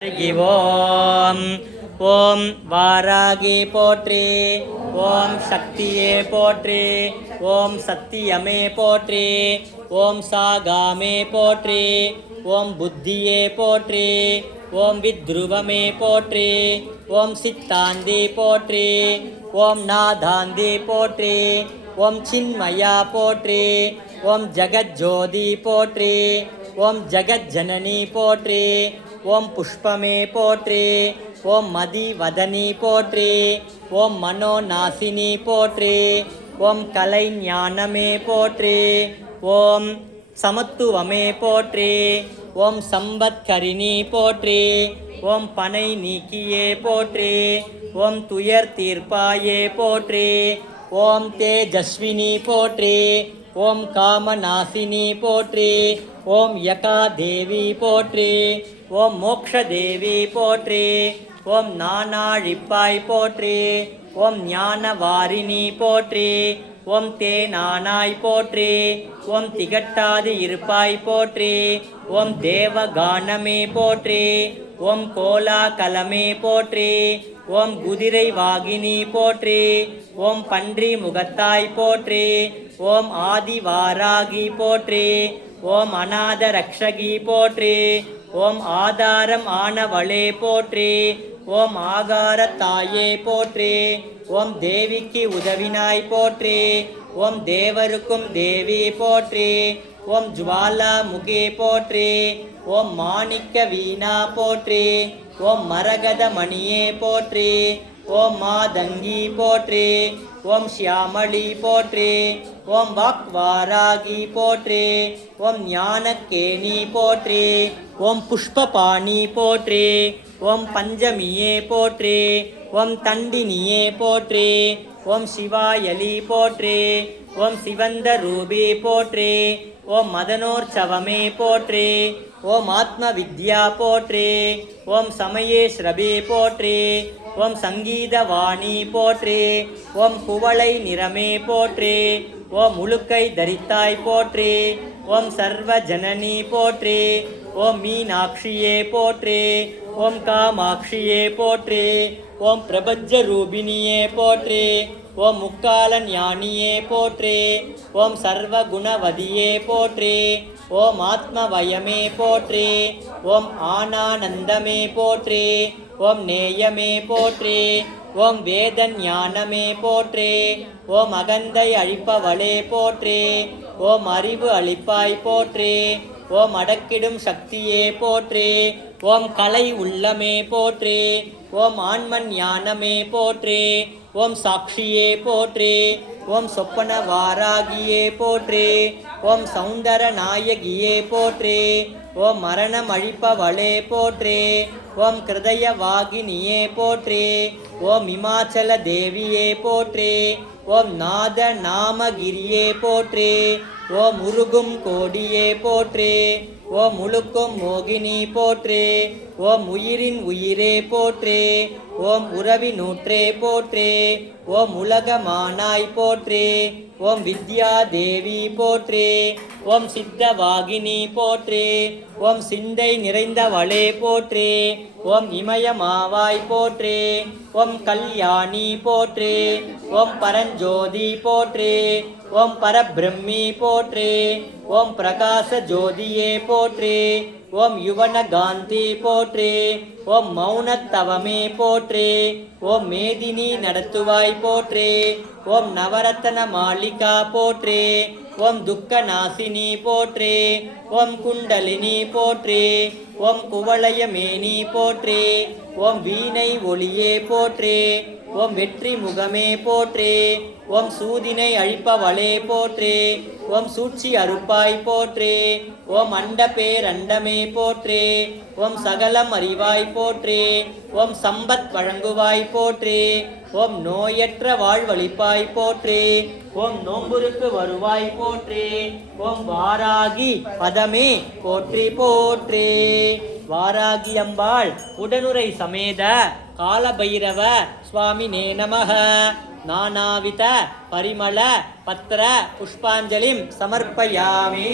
ஓம் ஓம் வாராகி போற்றி, ஓம் சக்தியே போற்றி, ஓம் சத்தியமே போற்றி, ஓம் சாகாமே போற்றி, ஓம் புத்தியே போற்றி, ஓம் வித்ருவமே போற்றி, ஓம் சித்தாந்தி போற்றி, ஓம் நாதாந்தி போற்றி, ஓம் சின்மயா போற்றி, ஓம் ஜகஜோதி போற்றி, ஓம் ஜகஜனனி போற்றி, ஓம் புஷ்பமே போற்றி, ஓம் மதிவதனி போற்றி, ஓம் மனோநாசினி போற்றி, ஓம் கலை ஞானமே போற்றி, ஓம் சமத்துவமே போற்றி, ஓம் சம்பத்கரிணி போற்றி, ஓம் பனை நீக்கியே போற்றி, ஓம் துயர் தீர்ப்பாயே போற்றி, ஓம் தேஜஸ்வினி போற்றி, ஓம் காமநாசினி போற்றி, ஓம் யகா தேவி போற்றி, ஓம் மோக்ஷ தேவி போற்றி, ஓம் நானாழிப்பாய் போற்றி, ஓம் ஞானவாரிணி போற்றி, ஓம் தேனானாய் போற்றி, ஓம் திகட்டாது இருப்பாய் போற்றி, ஓம் தேவகானமே போற்றி, ஓம் கோலாகலமே போற்றி, ஓம் குதிரை வாகினி போற்றி, ஓம் பன்றி முகத்தாய் போற்றி, ஓம் ஆதிவாராகி போற்றி, ஓம் அநாத ரக்ஷகி போற்றி, ஓம் ஆதாரம் ஆனவளே போற்றி, ஓம் ஆகாரத்தாயே போற்றி, ஓம் தேவிக்கு உதவினாய் போற்றி, ஓம் தேவருக்கும் தேவி போற்றி, ஓம் ஜுவாலா முகே போற்றி, ஓம் மாணிக்க வீணா போற்றி, ஓம் மரகத மணியே போற்றி, ஓம் மாதங்கி போற்றி, ஓம் ஷியாமளி போற்றி, ஓம் வாக்வாராகி போற்றி, ஓம் ஞானக்கேணி போற்றி, ஓம் புஷ்பபாணி போற்றி, ஓம் பஞ்சமியே போற்றி, ஓம் தண்டினியே போற்றி, ஓம் சிவாயலி போற்றி, ஓம் சிவந்த ரூபி போற்றி, ஓம் மதனோற்சவமே போற்றி, ஓம் ஆத்ம வித்யா போற்றி, ஓம் சமயேஸ்ரபி போற்றி, ஓம் சங்கீதவாணி போற்றி, ஓம் குவளை நிறமே போற்றி, ஓம் உளுக்கை தரித்தாய் போற்றி, ஓம் சர்வ ஜனனி போற்றி, ஓம் மீனாட்சியே போற்றி, ஓம் காமாட்சியே போற்றி, ஓம் பிரபஞ்ச ரூபிணியே போற்றி, ஓம் முக்கால ஞானியே போற்றி, ஓம் சர்வ குணவதியே போற்றி, ஓம் ஆத்மவயமே போற்றி, ஓம் ஆனானந்தமே போற்றி, ஓம் நேயமே போற்றி, ஓம் வேத ஞானமே போற்றி, ஓம் அகந்தை அழிப்பவளே போற்றி, ஓம் அறிவு அளிப்பாய் போற்றி, ஓம் அடக்கிடும் சக்தியே போற்றி, ஓம் கலை உள்ளமே போற்றி, ஓம் ஆன்மன் ஞானமே போற்றி, ஓம் சாட்சியே போற்றி, ஓம் சொப்பன வாராகியே போற்றி, ஓம் சௌந்தர நாயகியே போற்றி, ஓம் மரணம் அழிப்பவளே போற்றி, ஓம் கிருதய வாகினியே போற்றி, ஓம் இமாச்சல தேவியே போற்றி, ஓம் நாத நாமகிரியே போற்றி, ஓம் உருகும் கோடியே போற்றி, ஓம் முழுக்கும் மோகினி போற்றி, ஓம் உயிரின் உயிரே போற்றி, ஓம் உறவி நூற்றே போற்றி, ஓம் உலகமானாய் போற்றி, ஓம் வித்யா தேவி போற்றி, ஓம் சித்தவாகினி போற்றி, ஓம் சிந்தை நிறைந்தவளே போற்றி, ஓம் இமயமாவாய் போற்றி, ஓம் கல்யாணி போற்றி, ஓம் பரஞ்சோதி போற்றி, ஓம் பரபிரம்மி போற்றி, ஓம் பிரகாச ஜோதியே போற்றி, ஓம் யுவன காந்தி போற்றி, ஓம் மௌனத்தவமே போற்றி, ஓம் மேதினி நடத்துவாய் போற்றி, ஓம் நவரத்தன மாளிகா போற்றி, ஓம் துக்க நாசினி போற்றி, ஓம் குண்டலினி போற்றி, ஓம் குவளைய மேனி போற்றி, ஓம் வீணை ஒளியே போற்றி, ஓம் வெற்றி முகமே போற்றி, ஓம் சூதினை அழிப்பவளே போற்றி, ஓம் சூழ்ச்சி அறுப்பாய் போற்றி, ஓம் அண்ட பேரண்டமே போற்றி, ஓம் சகலம் அறிவாய் போற்றி, ஓம் சம்பத் வழங்குவாய் போற்றி, ஓம் நோயற்ற வாழ்வழிப்பாய் போற்றி, ஓம் நோம்புருக்கு வருவாய் போற்றி, ஓம் வாராகி பதமே போற்றி போற்றி. வாராகி அம்பாள் உடனுரை சமேத காலபைரவ சுவாமினே நமः. நானாவித பரிமள பத்ர புஷ்பாஞ்சலிம் சமர்ப்பயாமி.